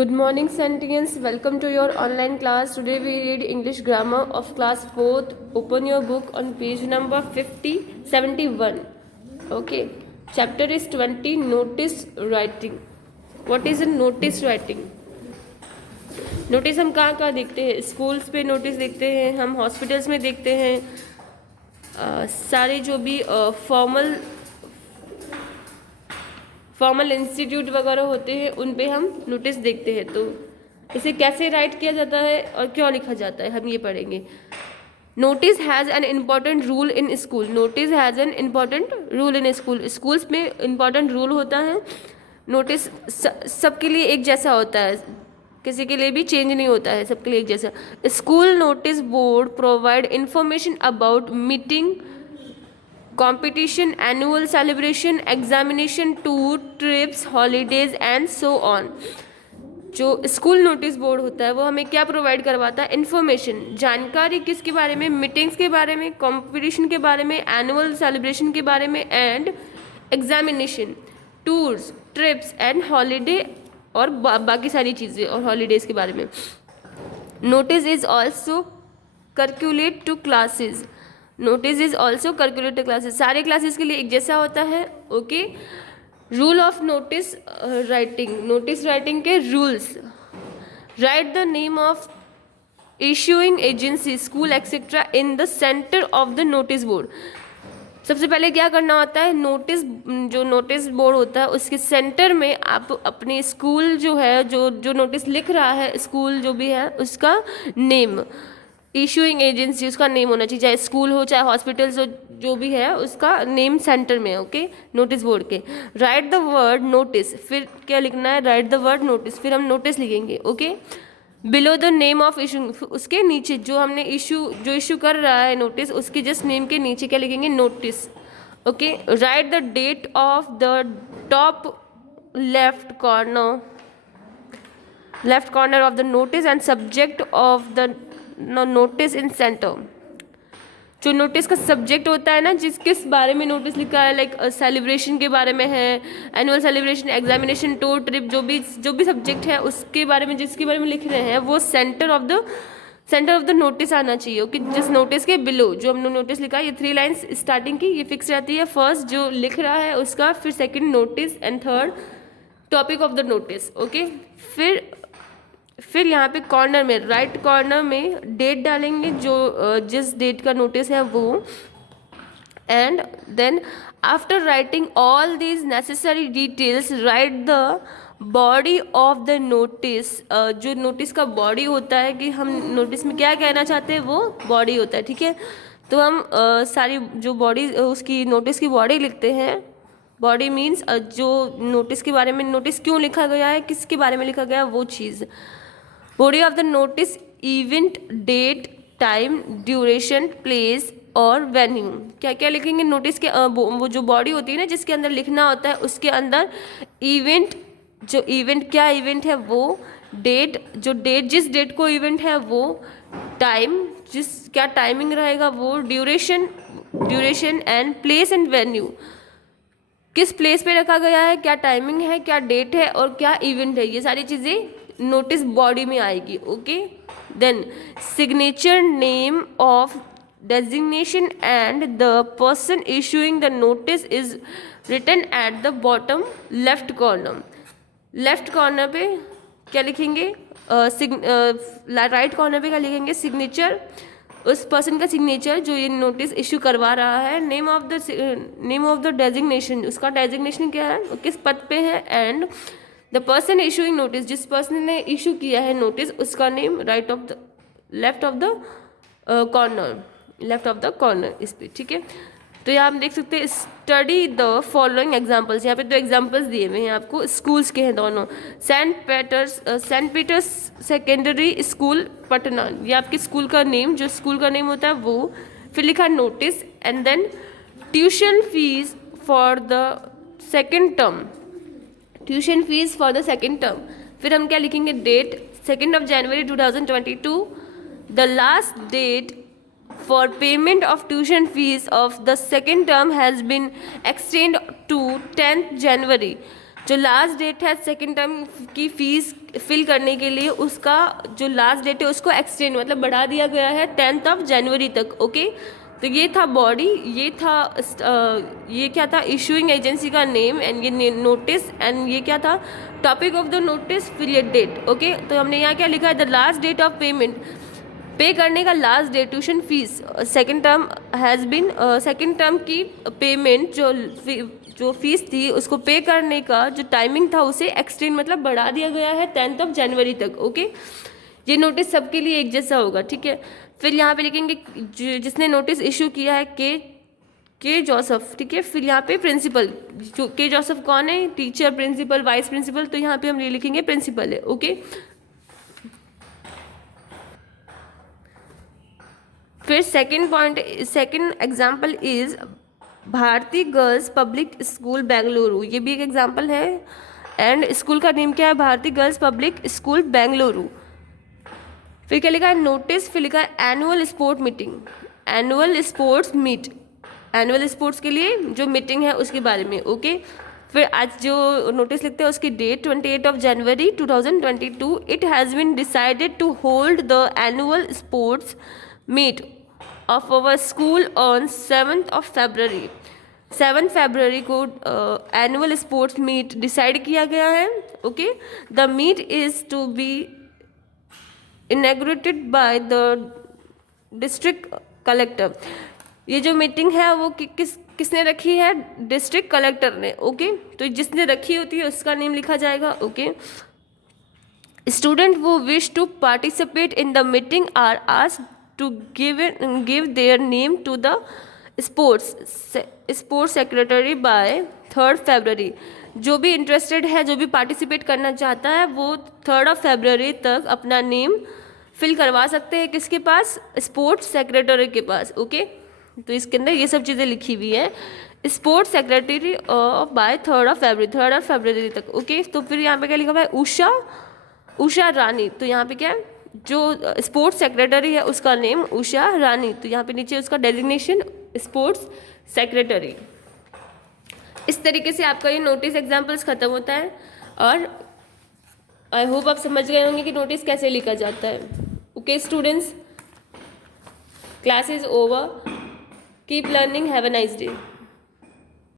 Good morning, Sentience. Welcome to your online class. Today we read English grammar of class 4th. Open your book on page number 71. Okay. Chapter is 20. Notice writing. What is a notice writing? Notice हम कहाँ कहाँ देखते हैं? Schools पे notice देखते हैं, हम hospitals में देखते हैं, सारे जो भी फॉर्मल इंस्टीट्यूट वगैरह होते हैं उन पे हम नोटिस देखते हैं। तो इसे कैसे राइट किया जाता है और क्यों लिखा जाता है हम ये पढ़ेंगे। Notice has an important rule in school. Notice has an important rule in school. Schools में इम्पॉर्टेंट रूल होता है। नोटिस सबके लिए एक जैसा होता है, किसी के लिए भी चेंज नहीं होता है, सबके लिए एक जैसा। School notice board provide information about meeting, competition, annual celebration, examination, tour, trips, holidays and so on। जो स्कूल नोटिस बोर्ड होता है वो हमें क्या प्रोवाइड करवाता है? इन्फॉर्मेशन, जानकारी। किसके बारे में? मीटिंग्स के बारे में, कंपटीशन के बारे में, एनुअल सेलिब्रेशन के बारे में and examination, tours, trips and holiday और बाकी सारी चीज़ें और हॉलीडेज़ के बारे में। Notice is also circulate to classes. Notice is also circulate to classes. सारे क्लासेस के लिए एक जैसा होता है। Okay. Rule of notice writing. Notice writing के rules. Write the name of issuing agency, school etcetera in the centre of the notice board. सबसे पहले क्या करना होता है? नोटिस, जो नोटिस बोर्ड होता है उसके सेंटर में आप अपने स्कूल जो है, जो नोटिस लिख रहा है, स्कूल जो भी है उसका नेम, इशूइंग एजेंसी उसका नेम होना चाहिए, चाहे स्कूल हो चाहे हॉस्पिटल्स हो, जो भी है उसका नेम सेंटर में। ओके। नोटिस बोर्ड के। Right the word notice. फिर क्या लिखना है? Right the word notice. फिर हम नोटिस लिखेंगे। Okay. Below the name of issue, उसके नीचे जो हमने इशू कर रहा है नोटिस, उसके जस्ट नेम के नीचे क्या लिखेंगे? Notice. Okay. Write the date of the top left corner of the notice and subject of the notice in centre. जो नोटिस का सब्जेक्ट होता है ना, किस बारे में नोटिस लिखा है, लाइक सेलिब्रेशन के बारे में है, annual celebration, examination, tour, trip, जो भी सब्जेक्ट है उसके बारे में, जिसके बारे में लिख रहे हैं वो सेंटर ऑफ द नोटिस आना चाहिए। ओके। जिस नोटिस के बिलो जो हमने नोटिस लिखा है, ये 3 लाइन्स स्टार्टिंग की ये फिक्स रहती है। फर्स्ट जो लिख रहा है उसका, फिर second notice and third topic of the notice. Okay. फिर यहाँ पे कॉर्नर में, राइट कॉर्नर में डेट डालेंगे, जो जिस डेट का नोटिस है वो। And then after writing all these necessary details, write the body of the notice. जो नोटिस का बॉडी होता है, कि हम नोटिस में क्या कहना चाहते हैं, वो बॉडी होता है। ठीक है। तो हम सारी जो बॉडी, उसकी नोटिस की बॉडी लिखते हैं। बॉडी मीन्स जो नोटिस के बारे में, नोटिस क्यों लिखा गया है, किसके बारे में लिखा गया है, वो चीज़। Body of the notice, event, date, time, duration, place और वेन्यू। क्या क्या लिखेंगे नोटिस के? वो जो बॉडी होती है ना, जिसके अंदर लिखना होता है, उसके अंदर इवेंट, जो इवेंट क्या इवेंट है वो, डेट, जिस डेट को इवेंट है वो, टाइम, क्या टाइमिंग रहेगा वो, duration and place and venue, किस प्लेस पे रखा गया है, क्या टाइमिंग है, क्या डेट है और क्या इवेंट है, ये सारी चीज़ें नोटिस बॉडी में आएगी। Okay. Then signature, name of designation and the person issuing the notice is written at the bottom left corner. Left corner पे क्या लिखेंगे? राइट कॉर्नर पे क्या लिखेंगे? सिग्नेचर, उस पर्सन का सिग्नेचर जो ये नोटिस इशू करवा रहा है। नेम ऑफ द डेजिग्नेशन, उसका डेजिग्नेशन क्या है, किस पद पे है। And the person issuing notice, जिस पर्सन ने इशू किया है नोटिस, उसका name, left of the corner इस पे। ठीक है। तो यहाँ हम देख सकते हैं, स्टडी द फॉलोइंग एग्जाम्पल्स। यहाँ पे 2 एग्जाम्पल्स दिए हुए हैं आपको, स्कूल्स के हैं दोनों। Saint Peter's secondary school Patna, ये आपके स्कूल का नेम, जो स्कूल का नेम होता है वो। फिर लिखा notice and then tuition fees for the second term, tuition fees for the second term. फिर हम क्या लिखेंगे? डेट 2 जनवरी 2022। The last date for payment of tuition fees of the second term has been extended to 10th January। जो last date है second term की fees fill करने के लिए, उसका जो लास्ट डेट है उसको एक्सटेंड मतलब बढ़ा दिया गया है 10 जनवरी तक। ओके, तो ये था बॉडी, ये था ये क्या था, इशूइंग एजेंसी का नेम, एंड ये नोटिस, एंड ये क्या था, topic of the notice, period date. Okay, तो हमने यहाँ क्या लिखा है, the last date of payment, pay करने का last date, tuition fees second term has been, second term की पेमेंट जो फीस थी उसको पे करने का जो टाइमिंग था उसे एक्सटेंड मतलब बढ़ा दिया गया है 10 जनवरी तक। ओके, ये नोटिस सबके लिए एक जैसा होगा, ठीक है। फिर यहाँ पे लिखेंगे जिसने नोटिस इशू किया है के जोसेफ, ठीक है। फिर यहाँ पे प्रिंसिपल, जो के जोसेफ कौन है, टीचर, प्रिंसिपल, वाइस प्रिंसिपल, तो यहाँ पे हम ये लिखेंगे प्रिंसिपल है। ओके, फिर second example is Bharati girls public school Bengaluru, ये भी एक एग्जाम्पल है, एंड स्कूल का नेम क्या है, Bharati girls public school Bengaluru. फिर क्या लिखा है, नोटिस, फिर लिखा है annual sport meeting, annual sports meet, annual sports के लिए जो मीटिंग है उसके बारे में। ओके, फिर आज जो नोटिस लिखते हैं उसकी डेट 28 जनवरी 2022, it has been decided to hold the annual sports meet of our school on 7 February. 7 फरवरी को एनुअल स्पोर्ट्स मीट डिसाइड किया गया है। Okay, the meet is to be inaugurated by the district collector. ये जो meeting है वो किसने रखी है, डिस्ट्रिक्ट कलेक्टर ने। ओके, तो जिसने रखी होती है उसका नेम लिखा जाएगा। Okay, student who wish to participate in the meeting are asked to give their name to the sports secretary by 3rd February। जो भी इंटरेस्टेड है, जो भी पार्टिसिपेट करना चाहता है, वो 3rd फरवरी तक अपना नेम फिल करवा सकते हैं, किसके पास, स्पोर्ट्स सेक्रेटरी के पास। ओके, तो इसके अंदर ये सब चीज़ें लिखी हुई है, स्पोर्ट्स सेक्रेटरी बाय 3rd फरवरी तक। ओके, तो फिर यहाँ पे क्या लिखा हुआ है, उषा रानी, तो यहाँ पे क्या है, जो स्पोर्ट्स सेक्रेटरी है उसका नेम उषा रानी, तो यहाँ पे नीचे उसका डेजिग्नेशन स्पोर्ट्स सेक्रेटरी। इस तरीके से आपका ये नोटिस एग्जाम्पल्स ख़त्म होता है, और आई होप आप समझ गए होंगे कि नोटिस कैसे लिखा जाता है। Okay students, class is over, keep learning, have a nice day.